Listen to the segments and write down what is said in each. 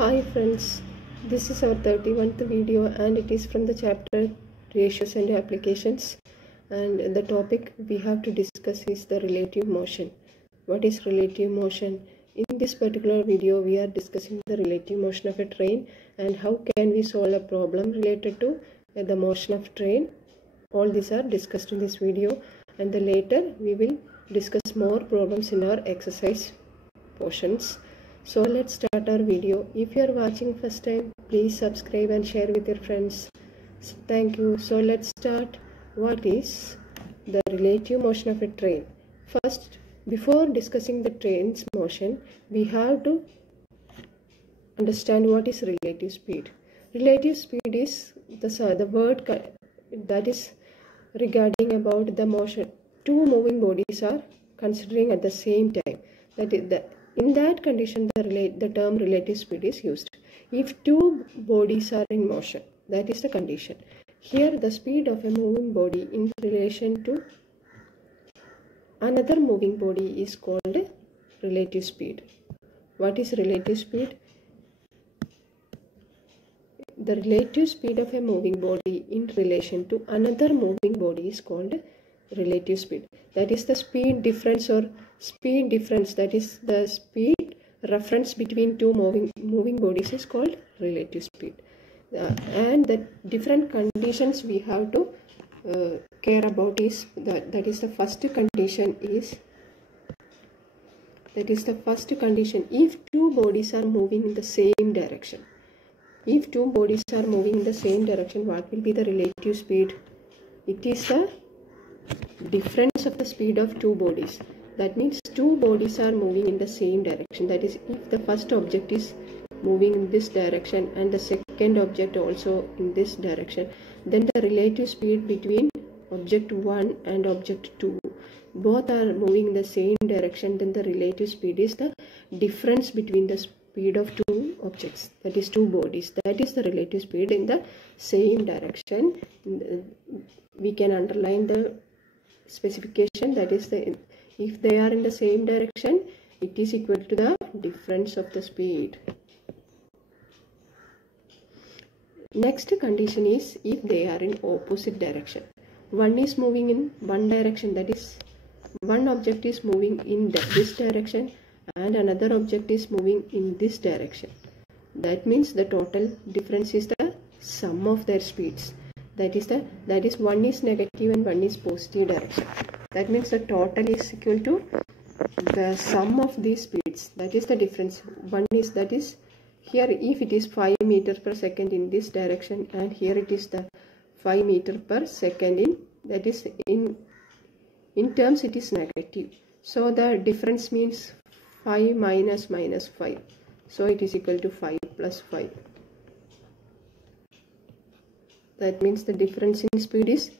Hi friends, this is our 31st video and it is from the chapter Ratios and Applications, and the topic we have to discuss is the relative motion. What is relative motion? In this particular video we are discussing the relative motion of a train and how can we solve a problem related to the motion of train. All these are discussed in this video, and then later we will discuss more problems in our exercise portions. So let's start our video. If you are watching first time, please subscribe and share with your friends. Thank you. So let's start. What is the relative motion of a train? First, before discussing the train's motion, we have to understand what is relative speed. Relative speed is the word that is regarding about the motion two moving bodies are considering at the same time. That is in that condition, the term relative speed is used. If two bodies are in motion, that is the condition. Here, the speed of a moving body in relation to another moving body is called relative speed. What is relative speed? The relative speed of a moving body in relation to another moving body is called relative speed. That is the speed difference or speed difference, that is the speed reference between two moving bodies is called relative speed. And the different conditions we have to care about is that is the first condition is if two bodies are moving in the same direction. If two bodies are moving in the same direction, what will be the relative speed? It is the difference of the speed of two bodies. That means two bodies are moving in the same direction. That is, if the first object is moving in this direction and the second object also in this direction, then the relative speed between object 1 and object 2, both are moving in the same direction, then the relative speed is the difference between the speed of two objects, that is two bodies. That is the relative speed in the same direction. We can underline the specification, that is if they are in the same direction, it is equal to the difference of the speed. Next condition is if they are in opposite direction. One is moving in one direction, that is one object is moving in this direction and another object is moving in this direction. That means the total difference is the sum of their speeds. That is one is negative and one is positive direction. That means the total is equal to the sum of these speeds. That is the difference. One is, that is here if it is 5 meters per second in this direction and here it is the 5 meters per second in, that is in terms it is negative. So the difference means 5 minus 5. So it is equal to 5 plus 5. That means the difference in speed is,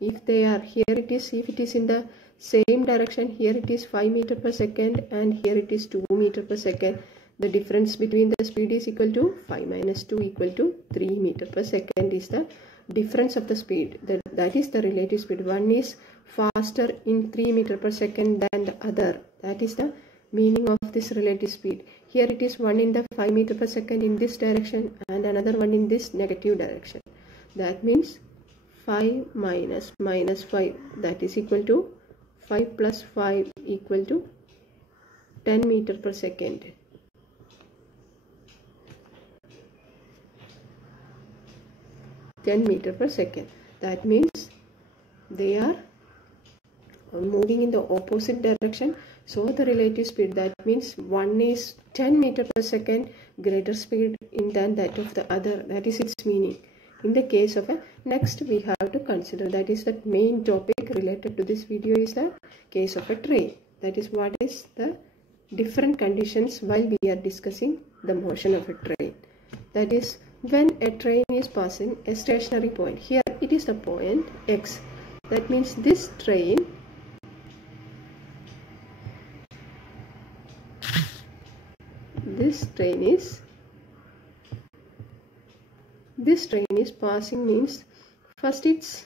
if they are here it is, if it is in the same direction, here it is 5 meters per second and here it is 2 meters per second, the difference between the speed is equal to 5 minus 2 equal to 3 meters per second is the difference of the speed. That is the relative speed. One is faster in 3 meters per second than the other. That is the meaning of this relative speed. Here it is one in the 5 meters per second in this direction and another one in this negative direction. That means 5 minus 5, that is equal to 5 plus 5 equal to 10 meters per second. That means they are moving in the opposite direction. So the relative speed, that means one is 10 meters per second greater speed than that of the other. That is its meaning. In the case of next we have to consider, that is the main topic related to this video is the case of a train. That is what is the different conditions while we are discussing the motion of a train. That is when a train is passing a stationary point. Here it is the point X. That means this train is passing, means first its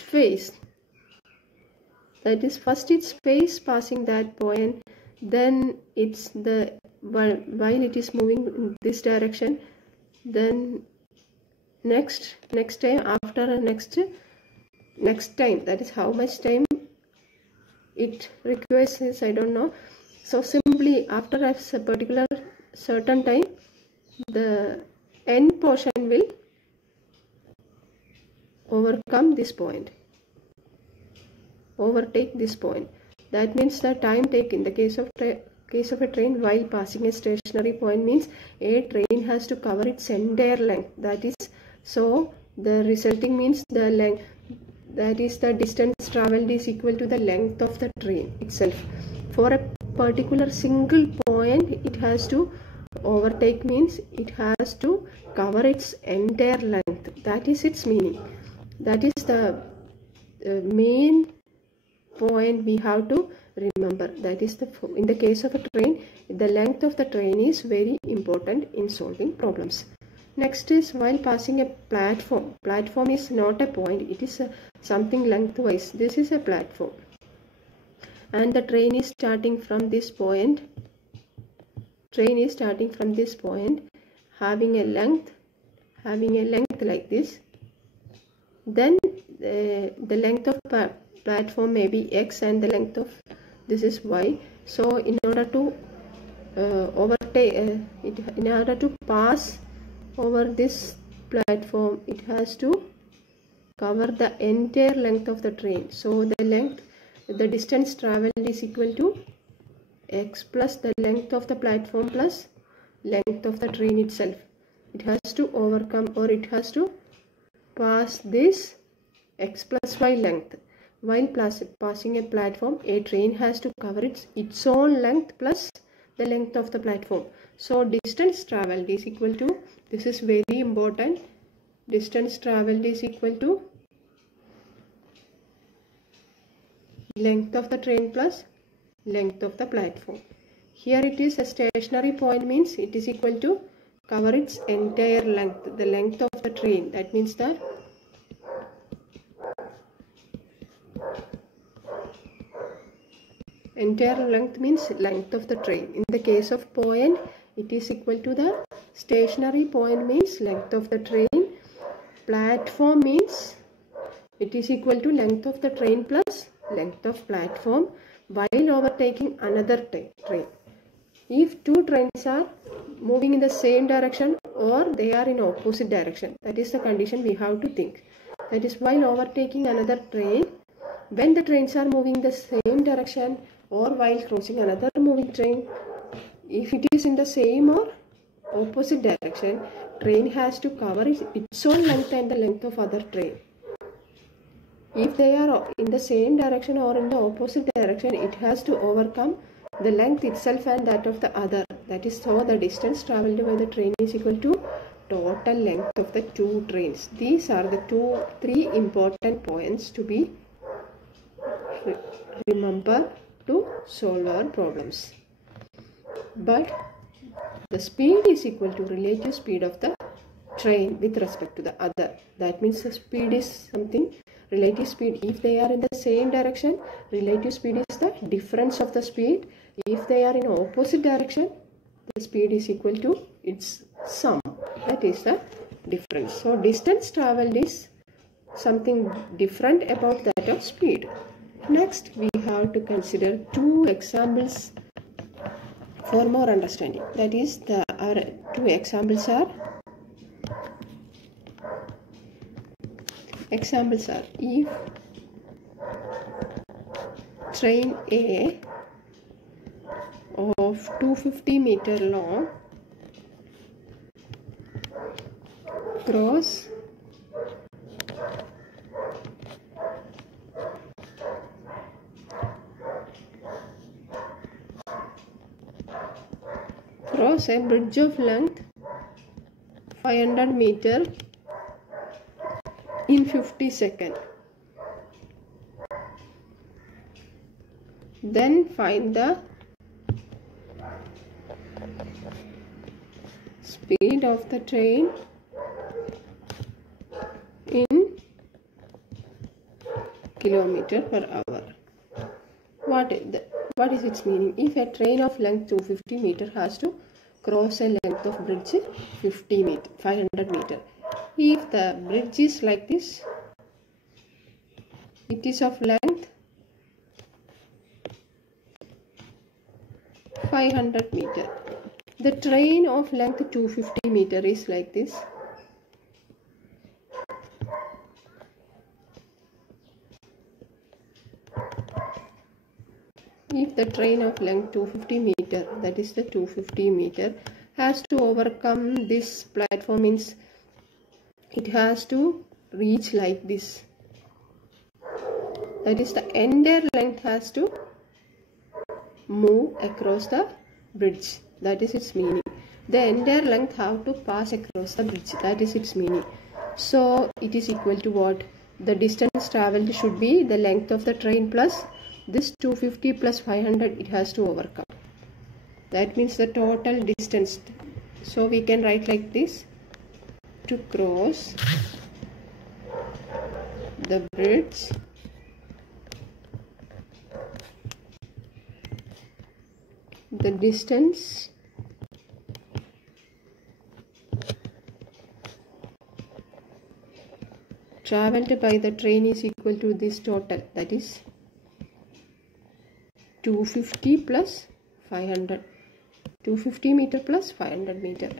phase, that is first its phase passing that point, then it's the while it is moving in this direction, then next time, after next time, that is how much time it requires is I don't know. So simply after a particular certain time, the end portion will overcome this point, overtake this point. That means the time take in the case of a train while passing a stationary point means a train has to cover its entire length. That is, so the resulting means the length, that is the distance traveled is equal to the length of the train itself. For a particular single point, it has to overtake means it has to cover its entire length. That is its meaning. That is the main point we have to remember. That is in the case of a train, the length of the train is very important in solving problems. Next is while passing a platform. Platform is not a point, it is something lengthwise. This is a platform, and the train is starting from this point. Train is starting from this point, having a length like this. Then the length of platform may be x and the length of this is y. So in order to in order to pass over this platform, it has to cover the entire length of the train. So the distance traveled is equal to x plus the length of the platform plus length of the train itself. It has to overcome, or it has to pass this x plus y length. While passing a platform, a train has to cover its own length plus the length of the platform. So distance traveled is equal to, this is very important, distance traveled is equal to length of the train plus length of the platform. Here it is a stationary point means it is equal to cover its entire length, the length of the train. That means the entire length means length of the train. In the case of point, it is equal to the stationary point means length of the train. Platform means it is equal to length of the train plus length of platform while overtaking another train. If two trains are moving in the same direction or they are in opposite direction, that is the condition we have to think. That is, while overtaking another train, when the trains are moving the same direction or while crossing another moving train, if it is in the same or opposite direction, train has to cover its own length and the length of other train. If they are in the same direction or in the opposite direction, it has to overcome the length itself and that of the other. That is, so the distance travelled by the train is equal to total length of the two trains. These are the three important points to be remembered to solve our problems. But the speed is equal to relative speed of the train with respect to the other. That means the speed is something, relative speed. If they are in the same direction, relative speed is the difference of the speed. If they are in opposite direction, the speed is equal to its sum. That is the difference. So distance travelled is something different about that of speed. Next, we have to consider two examples for more understanding. That is, our two examples are if train A of 250 meter long cross a bridge of length 500 meter in 50 seconds. Then find the speed of the train in kilometer per hour. what is its meaning? If a train of length 250 meter has to cross a length of bridge 500 meter. If the bridge is like this, it is of length 500 meter. The train of length 250 meter is like this. If the train of length 250 meter, that is the 250 meter, has to overcome this platform, means it has to reach like this. That is, the entire length has to move across the bridge. That is its meaning. The entire length have to pass across the bridge. That is its meaning. So it is equal to what? The distance travelled should be the length of the train plus this 250 plus 500 it has to overcome. That means the total distance. So we can write like this: to cross the bridge, the distance travelled by the train is equal to this total, that is 250 plus 500. 250 meter plus 500 meter.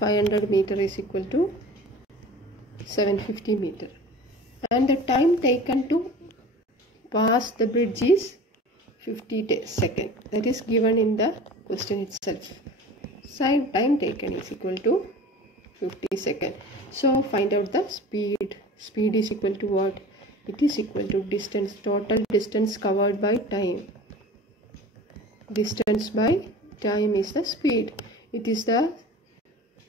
(500 meter is equal to 750 meter. And the time taken to pass the bridge is 50 seconds. That is given in the question itself. Time taken is equal to 50 seconds. So find out the speed. Speed is equal to what? It is equal to distance, total distance covered by time. Distance by time is the speed. It is the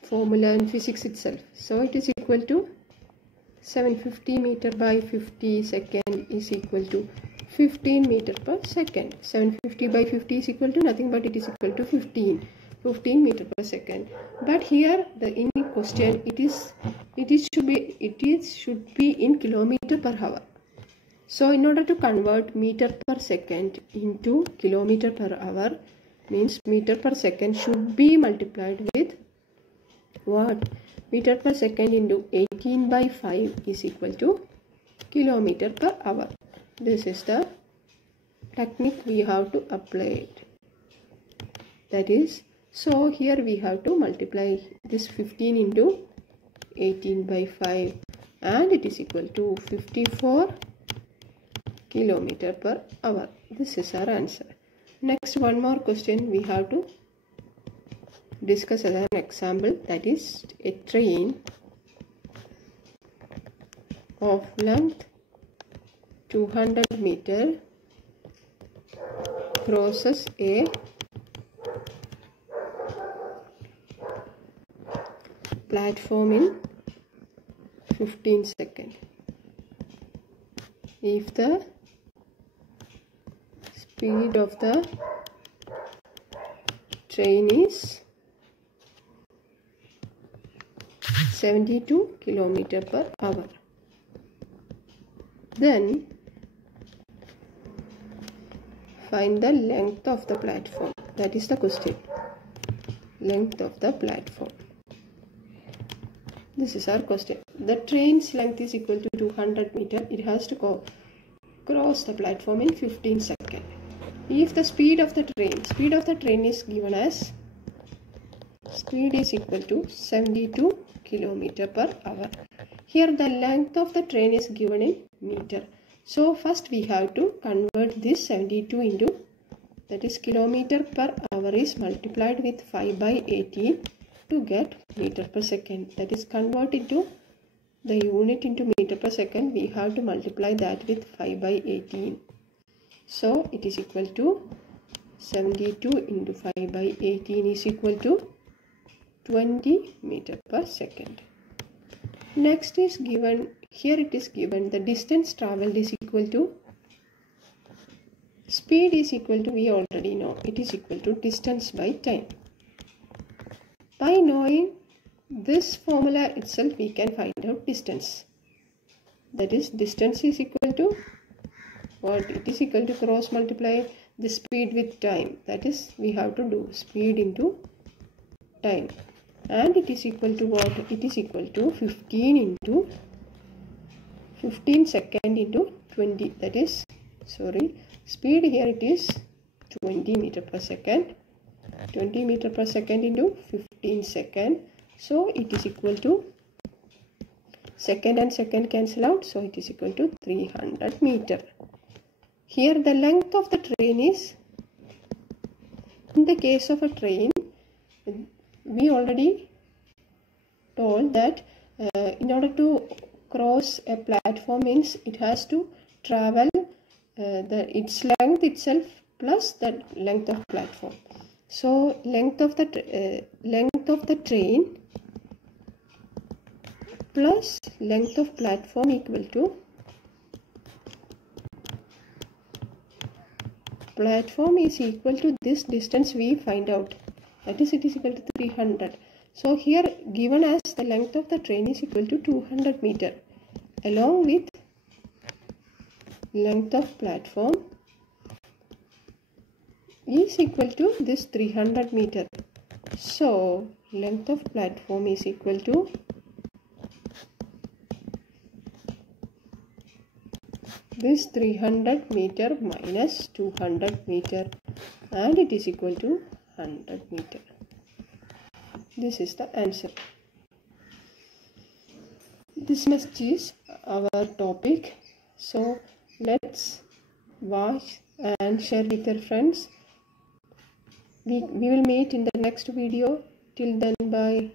formula in physics itself. So it is equal to 750 meter by 50 second is equal to 15 meter per second. 750 by 50 is equal to nothing but it is equal to 15 meter per second. But here in question it should be in kilometer per hour. So in order to convert meter per second into kilometer per hour, means meter per second should be multiplied with what? Meter per second into 18 by 5 is equal to kilometer per hour. This is the technique we have to apply it. That is, so here we have to multiply this 15 into 18 by 5 and it is equal to 54 kilometer per hour. This is our answer. Next, one more question we have to discuss as an example, that is a train of length 200 meter crosses a platform in 15 seconds. If the speed of the train is 72 kilometer per hour, then find the length of the platform. That is the question. Length of the platform. This is our question. The train's length is equal to 200 meter. It has to cross the platform in 15 seconds. If the speed of the train is given as speed is equal to 72 kilometer per hour. Here the length of the train is given in meter. So first we have to convert this 72 into, that is kilometer per hour is multiplied with 5 by 18 to get meter per second. That is, convert into the unit into meter per second. We have to multiply that with 5 by 18. So it is equal to 72 into 5 by 18 is equal to 20 meter per second. Next is given, here it is given the distance travelled is equal to, speed is equal to, we already know, it is equal to distance by time. By knowing this formula itself we can find out distance. that is distance is equal to what? It is equal to cross multiply the speed with time. That is, we have to do speed into time, and it is equal to what? It is equal to 15 second into 20. That is, sorry, speed here it is 20 meter per second. 20 meter per second into 15 second. So it is equal to, second and second cancel out, so it is equal to 300 meter. Here the length of the train is, in the case of a train, we already told that in order to cross a platform means it has to travel its length itself plus the length of platform. So length of the train plus length of platform equal to platform is equal to this distance we find out, that is, it is equal to 300. So here given as the length of the train is equal to 200 meter along with length of platform is equal to this 300 meter. So length of platform is equal to this 300 meter minus 200 meter, and it is equal to 100 meter. This is the answer. This much is our topic. So let's watch and share with your friends. We will meet in the next video. Till then, bye.